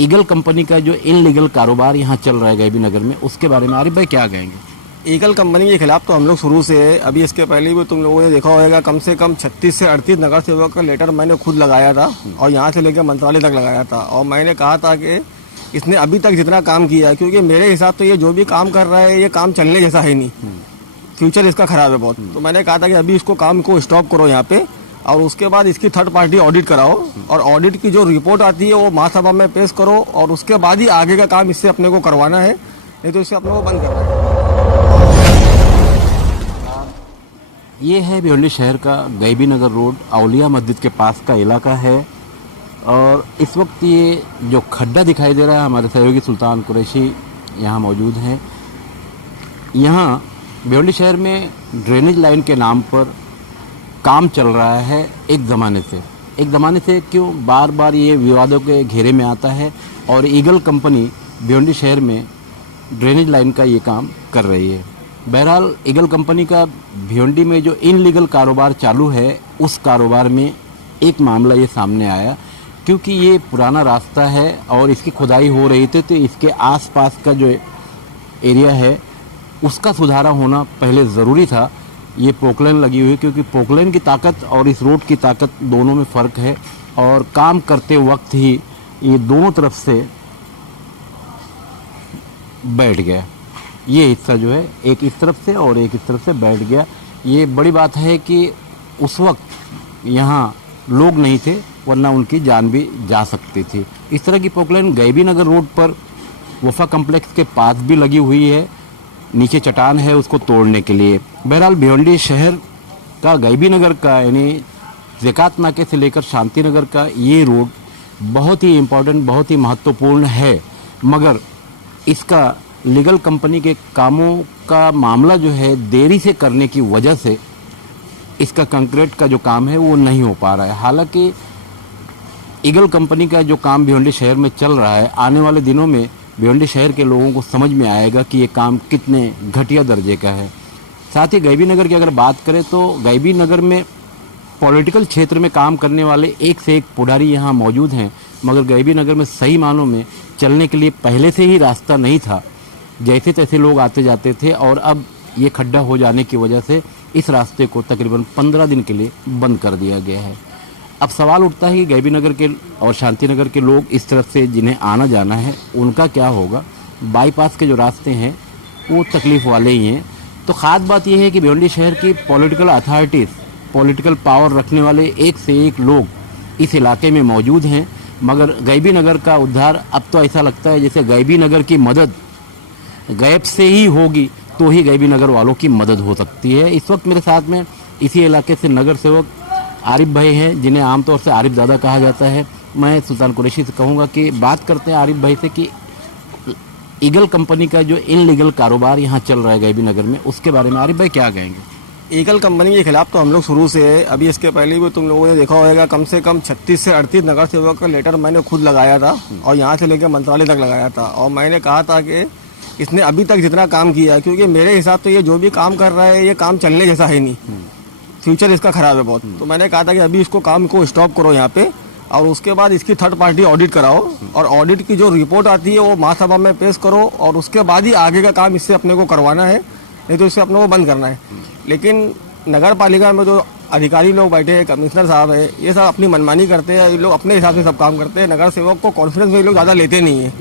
Eagle company का जो illegal कारोबार यहाँ चल रहा है गैबी नगर में, उसके बारे में आरिफ भाई क्या कहेंगे? ईगल कंपनी के खिलाफ तो हम लोग शुरू से है। अभी इसके पहले भी तुम लोगों ने देखा होगा, कम से कम 36 से 38 नगर सेवक का लेटर मैंने खुद लगाया था और यहाँ से लेकर मंत्रालय तक लगाया था। और मैंने कहा था कि इसने अभी तक जितना काम किया है, क्योंकि मेरे हिसाब से ये जो भी काम कर रहा है ये काम चलने जैसा है नहीं, फ्यूचर इसका खराब है बहुत। तो मैंने कहा था कि अभी इसको काम को स्टॉप करो यहाँ पे, और उसके बाद इसकी थर्ड पार्टी ऑडिट कराओ, और ऑडिट की जो रिपोर्ट आती है वो महासभा में पेश करो, और उसके बाद ही आगे का काम इससे अपने को करवाना है, नहीं तो इससे अपने को बंद करना है। ये है भिवंडी शहर का गैबी नगर रोड, औलिया मस्जिद के पास का इलाका है। और इस वक्त ये जो खड्डा दिखाई दे रहा है, हमारे सहयोगी सुल्तान कुरैशी यहाँ मौजूद हैं। यहाँ भिवंडी शहर में ड्रेनेज लाइन के नाम पर काम चल रहा है एक ज़माने से क्यों बार बार ये विवादों के घेरे में आता है, और ईगल कंपनी भिवंडी शहर में ड्रेनेज लाइन का ये काम कर रही है। बहरहाल ईगल कंपनी का भिवंडी में जो इनलीगल कारोबार चालू है, उस कारोबार में एक मामला ये सामने आया, क्योंकि ये पुराना रास्ता है और इसकी खुदाई हो रही थी, तो इसके आसपास का जो एरिया है उसका सुधारा होना पहले ज़रूरी था। ये पोकलेन लगी हुई है, क्योंकि पोकलेन की ताकत और इस रोड की ताकत दोनों में फ़र्क है, और काम करते वक्त ही ये दोनों तरफ से बैठ गया। ये हिस्सा जो है एक इस तरफ से और एक इस तरफ से बैठ गया। ये बड़ी बात है कि उस वक्त यहाँ लोग नहीं थे, वरना उनकी जान भी जा सकती थी। इस तरह की पोकलेन गैबी नगर रोड पर वफा कम्प्लेक्स के पास भी लगी हुई है, नीचे चट्टान है उसको तोड़ने के लिए। बहरहाल भिवंडी शहर का गैबी नगर का यानी ज़कात नाके से लेकर शांति नगर का ये रोड बहुत ही इम्पोर्टेंट, बहुत ही महत्वपूर्ण है, मगर इसका लीगल कंपनी के कामों का मामला जो है देरी से करने की वजह से इसका कंक्रीट का जो काम है वो नहीं हो पा रहा है। हालांकि ईगल कंपनी का जो काम भिवंडी शहर में चल रहा है, आने वाले दिनों में भिवंडी शहर के लोगों को समझ में आएगा कि ये काम कितने घटिया दर्जे का है। साथ ही गैबी नगर की अगर बात करें तो गैबी नगर में पॉलिटिकल क्षेत्र में काम करने वाले एक से एक पुढ़ारी यहाँ मौजूद हैं, मगर गैबी नगर में सही मानों में चलने के लिए पहले से ही रास्ता नहीं था। जैसे तैसे लोग आते जाते थे, और अब ये खड्डा हो जाने की वजह से इस रास्ते को तकरीबन 15 दिन के लिए बंद कर दिया गया है। अब सवाल उठता है कि गैबी नगर के और शांति नगर के लोग इस तरफ से जिन्हें आना जाना है उनका क्या होगा। बाईपास के जो रास्ते हैं वो तकलीफ़ वाले ही हैं। तो ख़ास बात यह है कि भिवंडी शहर की पॉलिटिकल अथॉरिटीज़, पॉलिटिकल पावर रखने वाले एक से एक लोग इस इलाके में मौजूद हैं, मगर गैबी नगर का उद्धार अब तो ऐसा लगता है जैसे गैबी नगर की मदद गैब से ही होगी, तो ही गैबी नगर वालों की मदद हो सकती है। इस वक्त मेरे साथ में इसी इलाके से नगर सेवक आरिफ भाई हैं, जिन्हें आमतौर से आरिफ दादा कहा जाता है। मैं सुल्तान कुरैशी से कहूँगा कि बात करते हैं आरिफ भाई से कि ईगल कंपनी का जो इनलीगल कारोबार यहाँ चल रहा है गैबी नगर में, उसके बारे में आरिफ भाई क्या कहेंगे? ईगल कंपनी के खिलाफ तो हम लोग शुरू से है। अभी इसके पहले भी तुम लोगों ने देखा होगा, कम से कम 36 से 38 नगर सेवक का लेटर मैंने खुद लगाया था और यहाँ से लेकर मंत्रालय तक लगाया था। और मैंने कहा था कि इसने अभी तक जितना काम किया है, क्योंकि मेरे हिसाब से ये जो भी काम कर रहा है ये काम चलने जैसा है नहीं, फ्यूचर इसका खराब है बहुत। तो मैंने कहा था कि अभी इसको काम को स्टॉप करो यहाँ पे, और उसके बाद इसकी थर्ड पार्टी ऑडिट कराओ, और ऑडिट की जो रिपोर्ट आती है वो महासभा में पेश करो, और उसके बाद ही आगे का काम इससे अपने को करवाना है, नहीं तो इससे अपने को बंद करना है। लेकिन नगर पालिका में जो अधिकारी लोग बैठे हैं, कमिश्नर साहब है, ये सब अपनी मनमानी करते हैं। ये लोग अपने हिसाब से सब काम करते हैं, नगर सेवक को कॉन्फ्रेंस में ये लोग ज़्यादा लेते नहीं है।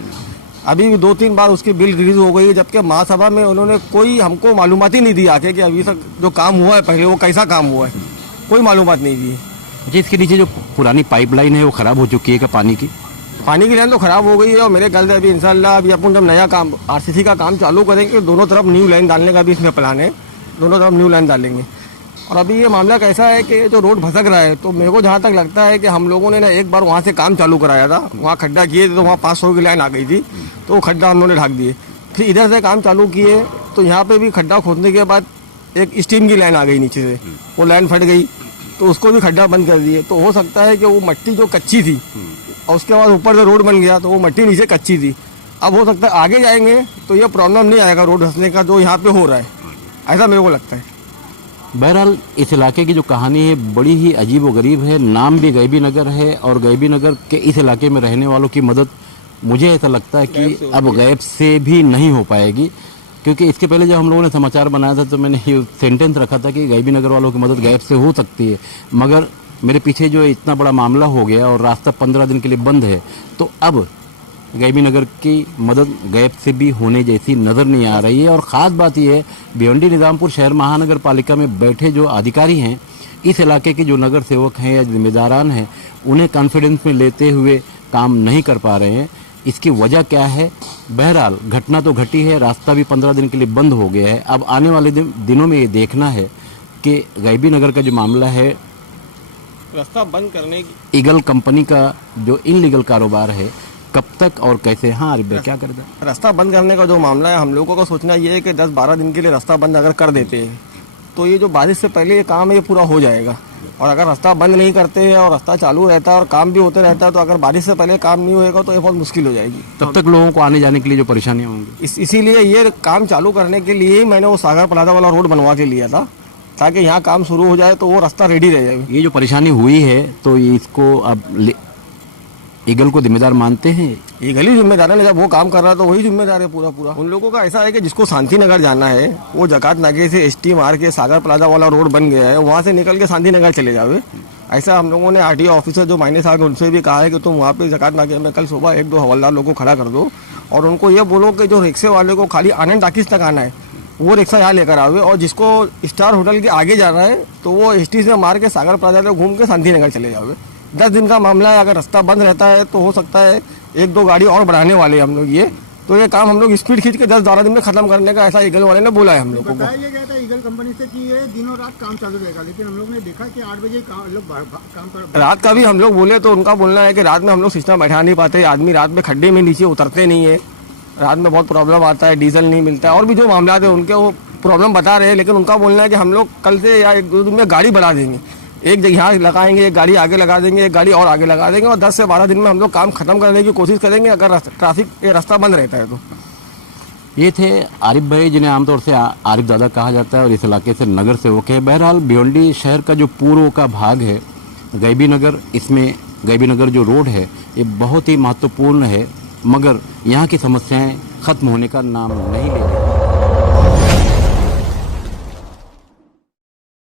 अभी भी 2-3 बार उसकी बिल रिलीज हो गई है, जबकि महासभा में उन्होंने कोई हमको मालूमात ही नहीं दी आके कि अभी तक जो काम हुआ है पहले वो कैसा काम हुआ है, कोई मालूमात नहीं दी है। जी, इसके नीचे जो पुरानी पाइपलाइन है वो ख़राब हो चुकी है क्या? पानी की लाइन तो ख़राब हो गई है, और मेरे ख्याल से अभी इंशाल्लाह अभी अपन जब नया काम आरसीसी का काम चालू करेंगे, दोनों तरफ न्यू लाइन डालने का भी इसमें प्लान है, दोनों तरफ न्यू लाइन डालेंगे। और अभी ये मामला कैसा है कि जो रोड भसक रहा है, तो मेरे को जहाँ तक लगता है कि हम लोगों ने ना एक बार वहाँ से काम चालू कराया था, वहाँ खड्डा किए थे तो वहाँ 500 की लाइन आ गई थी, तो वो खड्डा हम लोगों ने ढक दिए। फिर इधर से काम चालू किए तो यहाँ पे भी खड्डा खोदने के बाद एक स्टीम की लाइन आ गई नीचे से, वो लाइन फट गई तो उसको भी खड्डा बंद कर दिए। तो हो सकता है कि वो मिट्टी जो कच्ची थी और उसके बाद ऊपर से रोड बन गया तो वो मिट्टी नीचे कच्ची थी। अब हो सकता है आगे जाएंगे तो ये प्रॉब्लम नहीं आएगा रोड धंसने का जो यहाँ पे हो रहा है, ऐसा मेरे को लगता है। बहरहाल इस इलाके की जो कहानी है बड़ी ही अजीब व गरीब है। नाम भी गैबी नगर है और गैबी नगर के इस इलाके में रहने वालों की मदद मुझे ऐसा लगता है कि अब गैप से भी नहीं हो पाएगी, क्योंकि इसके पहले जब हम लोगों ने समाचार बनाया था तो मैंने ये सेंटेंस रखा था कि गैबी नगर वालों की मदद गैप से हो सकती है, मगर मेरे पीछे जो इतना बड़ा मामला हो गया और रास्ता 15 दिन के लिए बंद है, तो अब गैबी नगर की मदद गैप से भी होने जैसी नज़र नहीं आ रही है। और ख़ास बात यह है, भिवंडी निज़ामपुर शहर महानगर पालिका में बैठे जो अधिकारी हैं, इस इलाके के जो नगर सेवक हैं या जिम्मेदारान हैं, उन्हें कॉन्फिडेंस में लेते हुए काम नहीं कर पा रहे हैं। इसकी वजह क्या है? बहरहाल घटना तो घटी है, रास्ता भी 15 दिन के लिए बंद हो गया है। अब आने वाले दिनों में ये देखना है कि गैबी नगर का जो मामला है, रास्ता बंद करने की ईगल कंपनी का जो इनलीगल कारोबार है, कब तक और कैसे। हाँ अरे भैया क्या करता है? रास्ता बंद करने का जो मामला है, हम लोगों को सोचना ये है कि 10-12 दिन के लिए रास्ता बंद अगर कर देते हैं तो ये जो बारिश से पहले ये काम है ये पूरा हो जाएगा। और अगर रास्ता बंद नहीं करते हैं और रास्ता चालू रहता है और काम भी होते रहता है, तो अगर बारिश से पहले काम नहीं होएगा तो ये बहुत मुश्किल हो जाएगी। तब तक लोगों को आने जाने के लिए जो परेशानियां होंगी, इसीलिए ये काम चालू करने के लिए ही मैंने वो सागर प्लाजा वाला रोड बनवा के लिया था, ताकि यहाँ काम शुरू हो जाए तो वो रास्ता रेडी रह जाएगा। ये जो परेशानी हुई है तो ये इसको अब ईगल को जिम्मेदार मानते हैं? ईगल ही जिम्मेदार है, जब वो काम कर रहा है तो वही जिम्मेदार है पूरा। उन लोगों का ऐसा है कि जिसको शांति नगर जाना है वो जकात नाके से एसटी मार के सागर प्लाजा वाला रोड बन गया है, वहाँ से निकल के शांति नगर चले जावे। ऐसा हम लोगों ने आरटीओ ऑफिसर जो मायने साहब उनसे भी कहा है कि तुम वहाँ पे जकात नाके में कल सुबह 1-2 हवलदार लोगों को खड़ा कर दो और उनको ये बोलो कि जो रिक्शे वाले को खाली आनंद टाकिस तक आना है वो रिक्शा यहाँ लेकर आवे, और जिसको स्टार होटल के आगे जाना है तो वो एसटी से मार के सागर प्लाजा से घूम के शांति नगर चले जावे। 10 दिन का मामला है, अगर रास्ता बंद रहता है तो हो सकता है 1-2 गाड़ी और बढ़ाने वाले हम लोग ये काम हम लोग स्पीड खींच के 10-12 दिन में खत्म करने का ऐसा ईगल वाले ने बोला है हम लोग को। बताया गया था ईगल कंपनी से कि ये दिनों रात काम चालू रहेगा, लेकिन हम लोग ने देखा कि 8 बजे लोग काम कर रात का भी हम लोग बोले तो उनका बोलना है कि रात में हम लोग सिस्टम बैठा नहीं पाते, आदमी रात में खड्डे में नीचे उतरते नहीं है, रात में बहुत प्रॉब्लम आता है, डीजल नहीं मिलता है और भी जो मामला है उनके वो प्रॉब्लम बता रहे हैं। लेकिन उनका बोलना है कि हम लोग कल से या 1-2 दिन में गाड़ी बढ़ा देंगे, एक जगह यहाँ लगाएंगे, एक गाड़ी आगे लगा देंगे, एक गाड़ी और आगे लगा देंगे, और 10 से 12 दिन में हम लोग काम खत्म करने की कोशिश करेंगे अगर ट्रैफिक ये रास्ता बंद रहता है तो। ये थे आरिफ भाई, जिन्हें आमतौर से आरिफ दादा कहा जाता है और इस इलाके से नगर सेवक है। बहरहाल भिवंडी शहर का जो पूर्व का भाग है गैबी नगर, इसमें गैबी नगर जो रोड है ये बहुत ही महत्वपूर्ण है, मगर यहाँ की समस्याएं खत्म होने का नाम नहीं ले रही।